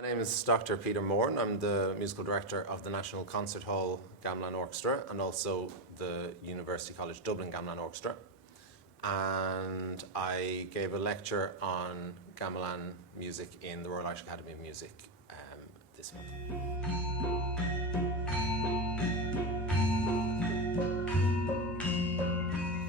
My name is Dr. Peter Moran. I'm the musical director of the National Concert Hall Gamelan Orchestra and also the University College Dublin Gamelan Orchestra. And I gave a lecture on gamelan music in the Royal Irish Academy of Music this month.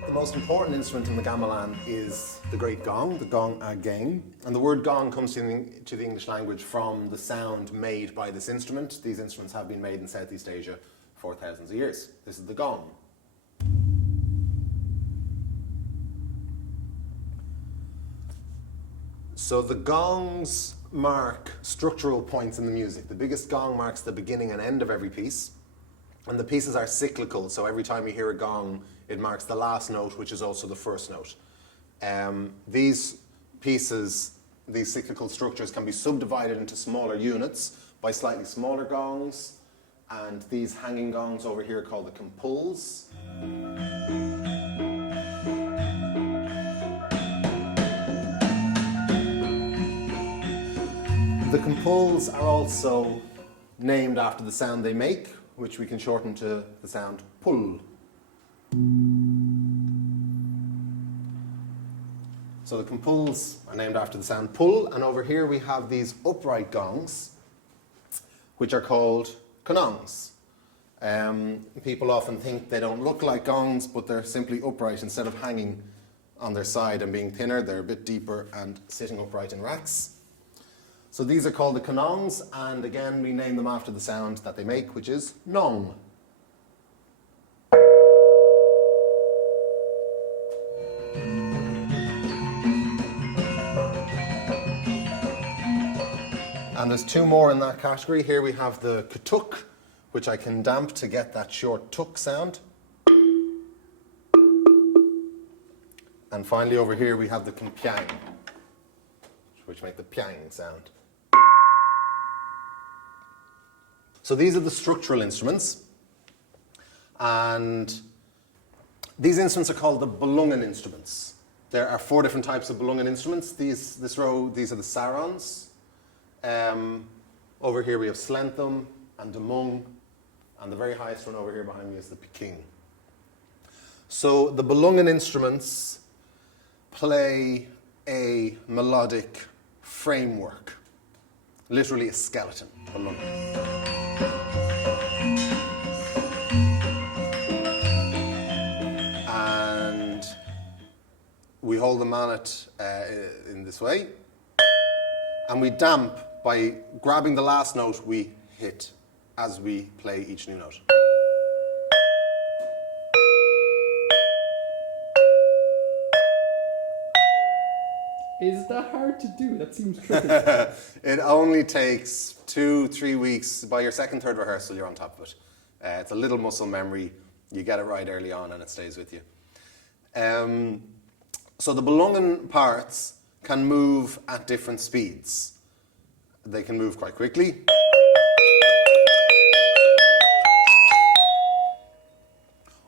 The most important instrument in the gamelan is the great gong, the gong again. And the word gong comes to the English language from the sound made by this instrument. These instruments have been made in Southeast Asia for thousands of years. This is the gong. So the gongs mark structural points in the music. The biggest gong marks the beginning and end of every piece. And the pieces are cyclical, so every time you hear a gong, it marks the last note, which is also the first note. These pieces, these cyclical structures, can be subdivided into smaller units by slightly smaller gongs, and these hanging gongs over here called the compulls. The compulls are also named after the sound they make, which we can shorten to the sound pull. So the compulls are named after the sound pull, and over here we have these upright gongs, which are called kanongs. People often think they don't look like gongs, but they're simply upright. Instead of hanging on their side and being thinner, they're a bit deeper and sitting upright in racks. So these are called the kanongs, and again we name them after the sound that they make, which is nong. And there's two more in that category. Here we have the katuk, which I can damp to get that short tuk sound. And finally over here we have the kampyang, which make the pyang sound. So these are the structural instruments, and these instruments are called the belungen instruments. There are 4 different types of belungen instruments. This row, these are the sarons. Over here we have slenthum and demung, and the very highest one over here behind me is the peking. So the belungen instruments play a melodic framework, literally a skeleton, belungen. And we hold the mallet in this way, and we damp by grabbing the last note we hit as we play each new note. Is that hard to do? That seems tricky. It only takes 2-3 weeks. By your second, third rehearsal, you're on top of it. It's a little muscle memory. You get it right early on and it stays with you. So the belungen parts can move at different speeds. They can move quite quickly.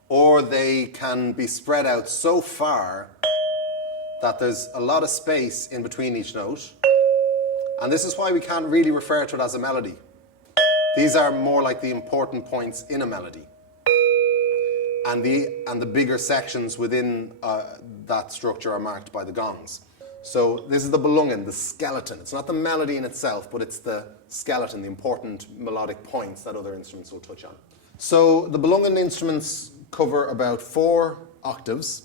Or they can be spread out so far that there's a lot of space in between each note. And this is why we can't really refer to it as a melody. These are more like the important points in a melody. And the bigger sections within that structure are marked by the gongs. So this is the belungen, the skeleton. It's not the melody in itself, but it's the skeleton, the important melodic points that other instruments will touch on. So the belungen instruments cover about 4 octaves.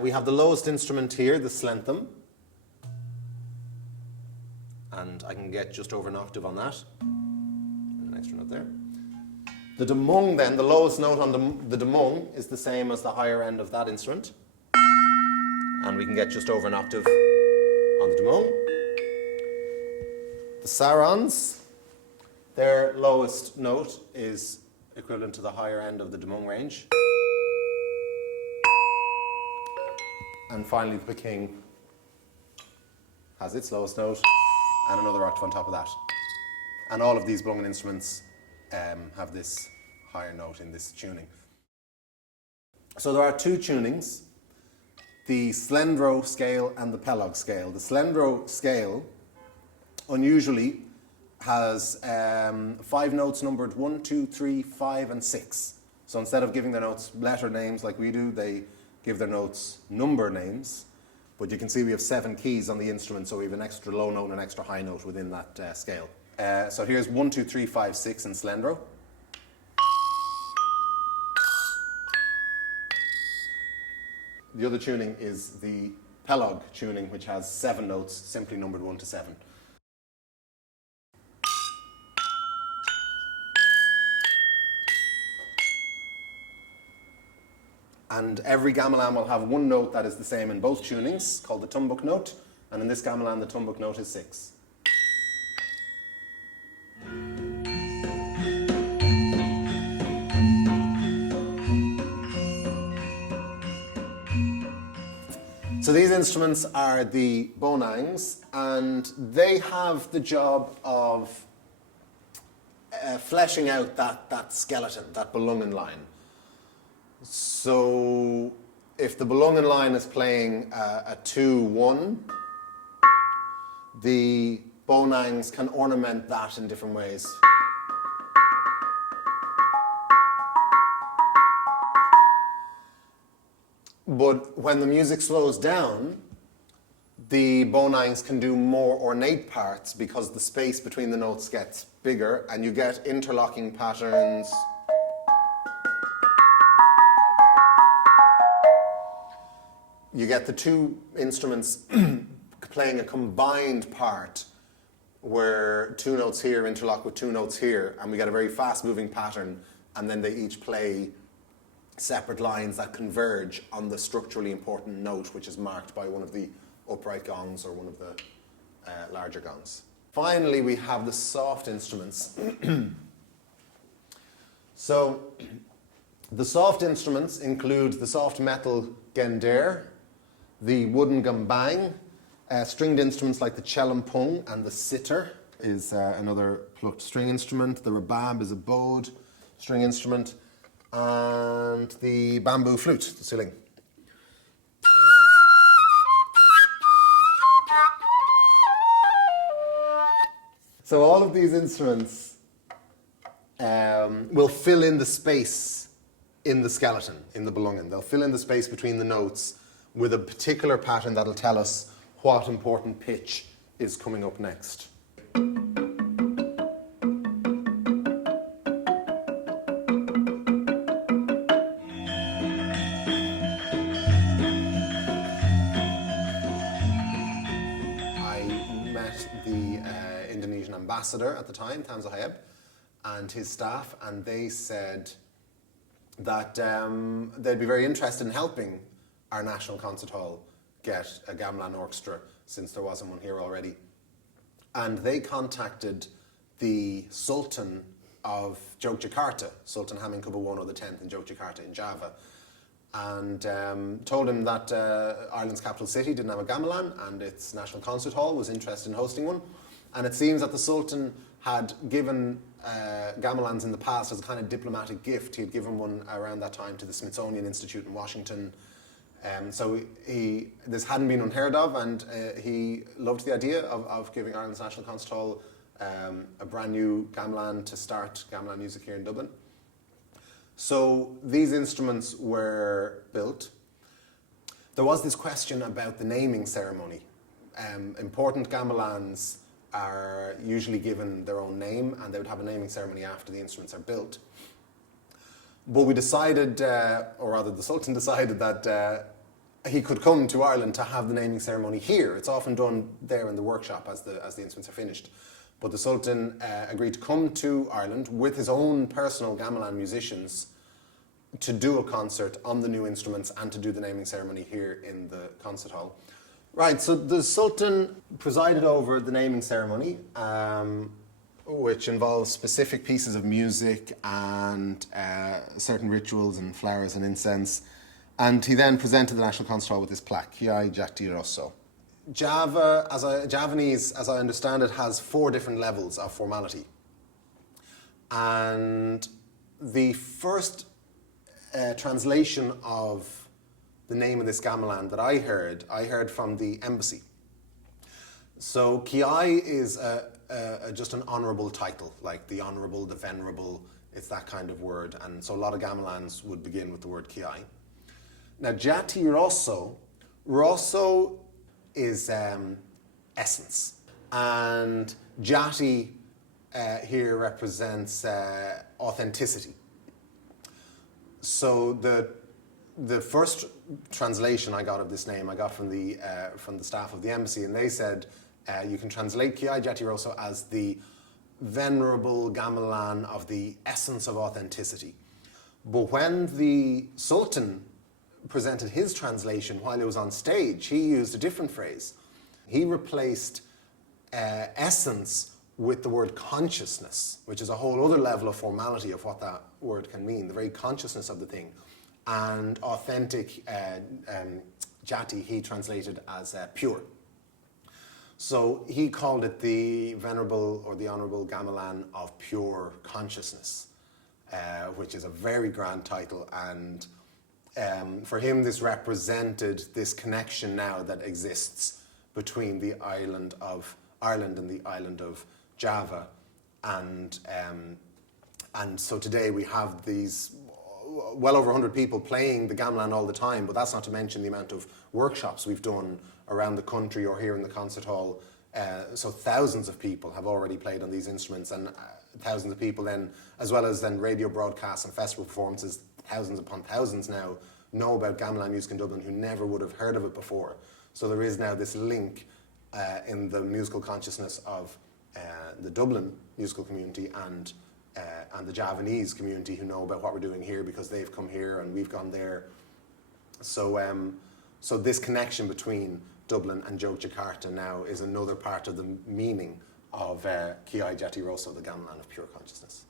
We have the lowest instrument here, the slenthum. And I can get just over an octave on that. And an extra note there. The demung then, the lowest note on the demung is the same as the higher end of that instrument. And we can get just over an octave on the demung. The sarons, their lowest note is equivalent to the higher end of the demung range. And finally the peking has its lowest note and another octave on top of that. And all of these belungen instruments have this higher note in this tuning. So there are 2 tunings, the slendro scale and the pelog scale. The slendro scale unusually has 5 notes numbered 1, 2, 3, 5, and 6. So instead of giving their notes letter names like we do, they give their notes number names. But you can see we have 7 keys on the instrument, so we have an extra low note and an extra high note within that scale. So here's 1, 2, 3, 5, 6 in Slendro. The other tuning is the Pelog tuning, which has 7 notes, simply numbered 1 to 7. And every gamelan will have one note that is the same in both tunings, called the tumbuk note. And in this gamelan, the tumbuk note is 6. So these instruments are the bonangs, and they have the job of fleshing out that skeleton, that belunging line. So if the belunging line is playing a 2-1, the bonangs can ornament that in different ways. But when the music slows down, the bonangs can do more ornate parts because the space between the notes gets bigger and you get interlocking patterns. You get the two instruments playing a combined part where 2 notes here interlock with 2 notes here, and we get a very fast-moving pattern, and then they each play separate lines that converge on the structurally important note, which is marked by one of the upright gongs or one of the larger gongs. Finally, we have the soft instruments. So, the soft instruments include the soft metal gender, the wooden gambang, stringed instruments like the chelampung and the sitar is another plucked string instrument. The rabab is a bowed string instrument, and the bamboo flute, the siling. So all of these instruments will fill in the space in the skeleton, in the belunging. They'll fill in the space between the notes with a particular pattern that'll tell us what important pitch is coming up next. Indonesian ambassador at the time, Tan Zahayeb, and his staff, and they said that they'd be very interested in helping our National Concert Hall get a gamelan orchestra, since there wasn't one here already. And they contacted the Sultan of Yogyakarta, Sultan Hamengkubuwono X in Yogyakarta in Java, and told him that Ireland's capital city didn't have a gamelan, and its National Concert Hall was interested in hosting one. And it seems that the Sultan had given gamelans in the past as a kind of diplomatic gift. He had given one around that time to the Smithsonian Institute in Washington. So this hadn't been unheard of, and he loved the idea of giving Ireland's National Concert Hall a brand new gamelan to start gamelan music here in Dublin. So these instruments were built. There was this question about the naming ceremony. Important gamelans are usually given their own name, and they would have a naming ceremony after the instruments are built. But we decided, or rather the Sultan decided, that he could come to Ireland to have the naming ceremony here. It's often done there in the workshop as the instruments are finished. But the Sultan agreed to come to Ireland with his own personal gamelan musicians to do a concert on the new instruments and to do the naming ceremony here in the concert hall. Right, so the Sultan presided over the naming ceremony, which involves specific pieces of music and certain rituals and flowers and incense. And he then presented the National Concert Hall with this plaque, Kiai Jati Rosso. Javanese, as I understand it, has 4 different levels of formality. And the first translation of the name of this gamelan that I heard from the embassy. So Kiai is just an honourable title, like the Honourable, the Venerable. It's that kind of word, and so a lot of gamelans would begin with the word Kiai. Now Jati Rosso is essence, and Jati here represents authenticity. So the first translation I got of this name I got from the staff of the embassy, and they said you can translate Kiai Jati Rosso as the venerable gamelan of the essence of authenticity. But when the Sultan presented his translation while he was on stage, he used a different phrase. He replaced essence with the word consciousness, which is a whole other level of formality of what that word can mean, the very consciousness of the thing. And authentic Jati he translated as pure. So he called it the Venerable or the Honourable Gamelan of Pure Consciousness, which is a very grand title, and for him this represented this connection now that exists between the island of Ireland and the island of Java, and so today we have these well over 100 people playing the gamelan all the time, but that's not to mention the amount of workshops we've done around the country or here in the concert hall. So thousands of people have already played on these instruments, and thousands of people then, as well as then radio broadcasts and festival performances, thousands upon thousands now know about gamelan music in Dublin who never would have heard of it before. So there is now this link in the musical consciousness of the Dublin musical community and the Javanese community who know about what we're doing here because they've come here and we've gone there. So, so this connection between Dublin and Yogyakarta now is another part of the meaning of Kiai Jati Rosso, the gamelan of pure consciousness.